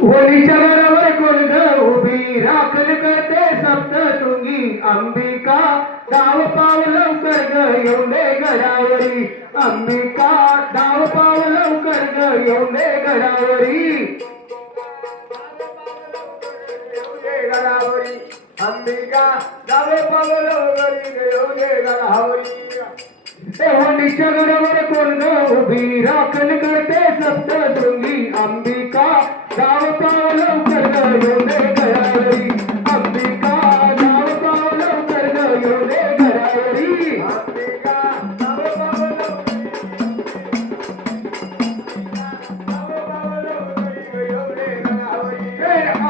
होळीच्या घरावर कोण उभी राखण करते सप्त तुंगी अंबिका. डाव पाव लवकर ग येऊन घरावरी. अंबिका डाव पाव लवकर ग येऊन घरावरी घरावरी. अंबिका जावे पावलं वगैरे गयोगे घरावरी. होळीच्या घरावर कोण उभी राखण करते सप्तशृंगी अंबिका. अंबिका डाव लवकर घरावरी. अंबिका पावलं जावे पावलं घरावरी.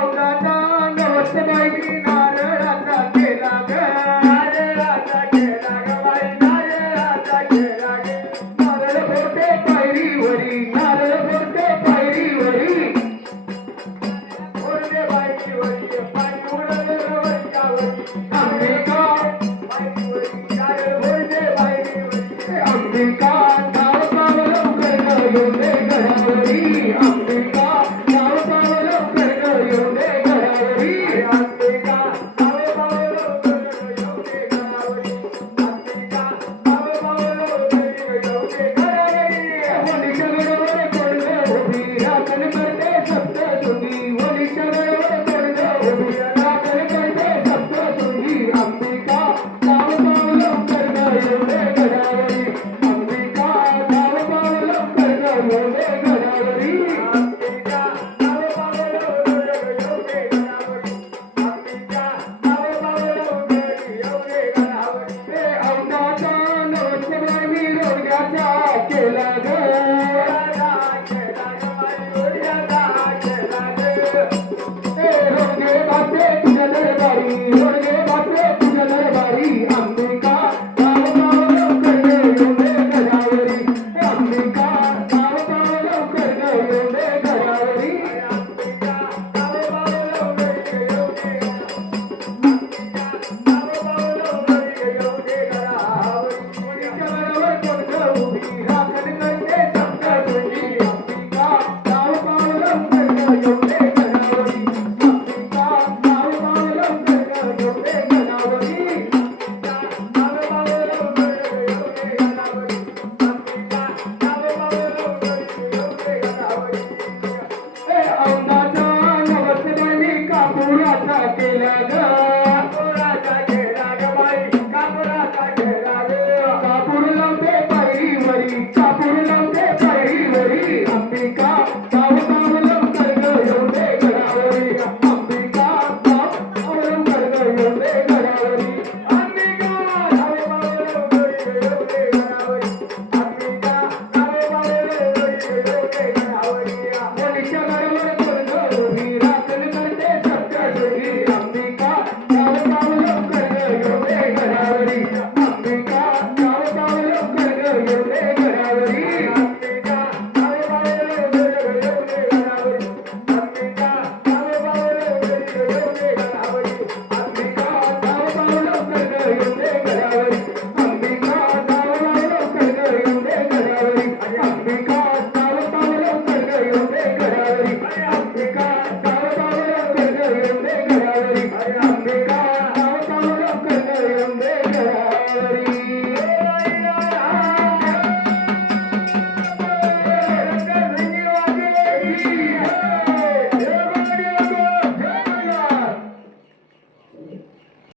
औलादा बाई Ele é कापूर लावते पायरी वरी कापूर